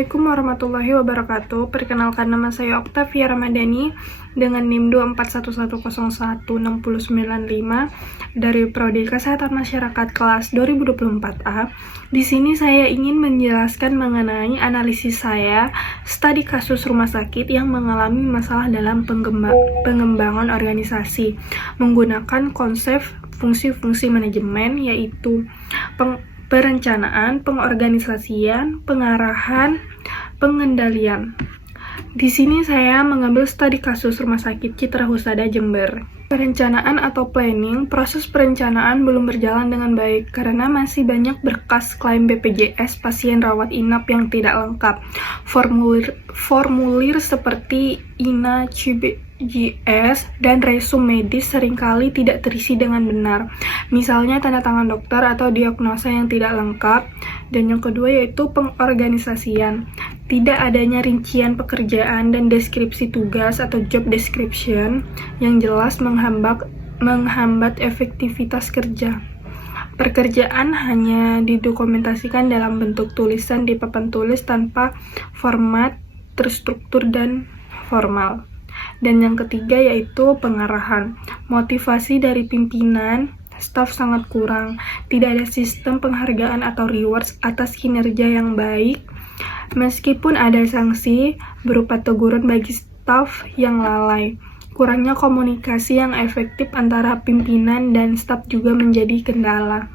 Assalamualaikum warahmatullahi wabarakatuh. Perkenalkan, nama saya Oktavia Ramadhani dengan NIM 241011695 dari Prodi Kesehatan Masyarakat kelas 2024A. Di sini saya ingin menjelaskan mengenai analisis saya studi kasus rumah sakit yang mengalami masalah dalam pengembangan organisasi menggunakan konsep fungsi-fungsi manajemen, yaitu perencanaan, pengorganisasian, pengarahan, pengendalian. Di sini saya mengambil studi kasus Rumah Sakit Citra Husada Jember. Perencanaan atau planning, proses perencanaan belum berjalan dengan baik karena masih banyak berkas klaim BPJS pasien rawat inap yang tidak lengkap. Formulir seperti INA, CBJS, dan resum medis seringkali tidak terisi dengan benar. Misalnya tanda tangan dokter atau diagnosa yang tidak lengkap. Dan yang kedua yaitu pengorganisasian. Tidak adanya rincian pekerjaan dan deskripsi tugas atau job description yang jelas menghambat efektivitas kerja. Pekerjaan hanya didokumentasikan dalam bentuk tulisan di papan tulis tanpa format, terstruktur, dan formal. Dan yang ketiga yaitu pengarahan. Motivasi dari pimpinan, staf sangat kurang. Tidak ada sistem penghargaan atau rewards atas kinerja yang baik. Meskipun ada sanksi berupa teguran bagi staf yang lalai. Kurangnya komunikasi yang efektif antara pimpinan dan staf juga menjadi kendala.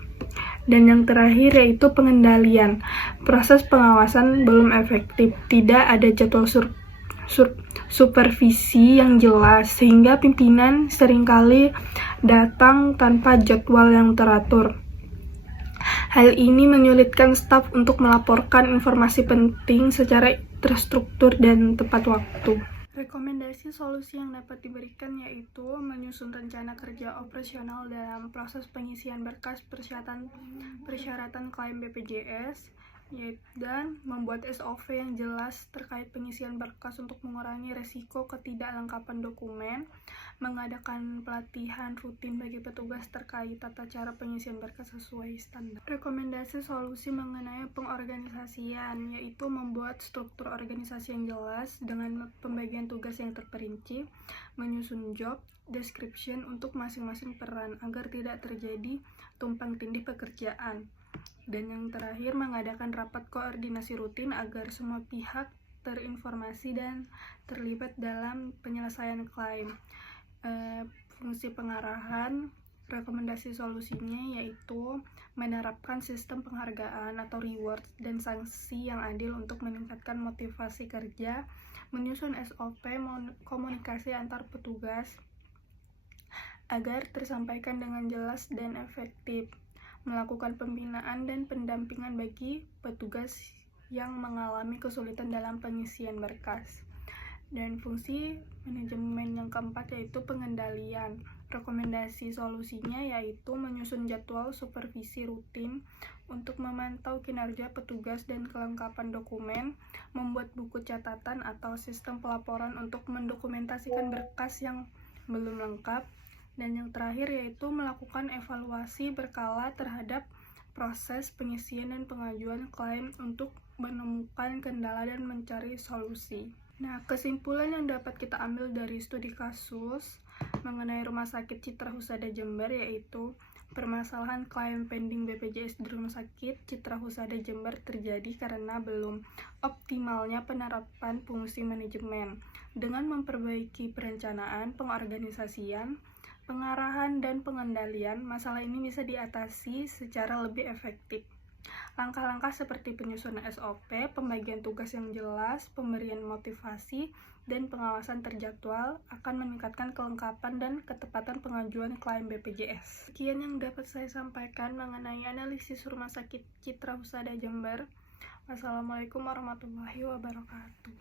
Dan yang terakhir yaitu pengendalian. Proses pengawasan belum efektif. Tidak ada jadwal supervisi yang jelas, sehingga pimpinan seringkali datang tanpa jadwal yang teratur. Hal ini menyulitkan staf untuk melaporkan informasi penting secara terstruktur dan tepat waktu. Rekomendasi solusi yang dapat diberikan yaitu menyusun rencana kerja operasional dalam proses pengisian berkas persyaratan klaim BPJS, dan membuat SOP yang jelas terkait pengisian berkas untuk mengurangi resiko ketidaklengkapan dokumen, mengadakan pelatihan rutin bagi petugas terkait tata cara pengisian berkas sesuai standar. Rekomendasi solusi mengenai pengorganisasian yaitu membuat struktur organisasi yang jelas dengan pembagian tugas yang terperinci, menyusun job description untuk masing-masing peran agar tidak terjadi tumpang tindih pekerjaan. Dan yang terakhir, mengadakan rapat koordinasi rutin agar semua pihak terinformasi dan terlibat dalam penyelesaian klaim. Fungsi pengarahan, rekomendasi solusinya yaitu menerapkan sistem penghargaan atau reward dan sanksi yang adil untuk meningkatkan motivasi kerja, menyusun SOP komunikasi antar petugas agar tersampaikan dengan jelas dan efektif, melakukan pembinaan dan pendampingan bagi petugas yang mengalami kesulitan dalam pengisian berkas. Dan fungsi manajemen yang keempat yaitu pengendalian. Rekomendasi solusinya yaitu menyusun jadwal supervisi rutin untuk memantau kinerja petugas dan kelengkapan dokumen, membuat buku catatan atau sistem pelaporan untuk mendokumentasikan berkas yang belum lengkap. Dan yang terakhir yaitu melakukan evaluasi berkala terhadap proses pengisian dan pengajuan klaim untuk menemukan kendala dan mencari solusi. Nah, kesimpulan yang dapat kita ambil dari studi kasus mengenai Rumah Sakit Citra Husada Jember yaitu permasalahan klaim pending BPJS di Rumah Sakit Citra Husada Jember terjadi karena belum optimalnya penerapan fungsi manajemen. Dengan memperbaiki perencanaan, pengorganisasian, pengarahan, dan pengendalian, masalah ini bisa diatasi secara lebih efektif. Langkah-langkah seperti penyusunan SOP, pembagian tugas yang jelas, pemberian motivasi, dan pengawasan terjadwal akan meningkatkan kelengkapan dan ketepatan pengajuan klaim BPJS. Sekian yang dapat saya sampaikan mengenai analisis Rumah Sakit Citra Husada Jember. Wassalamualaikum warahmatullahi wabarakatuh.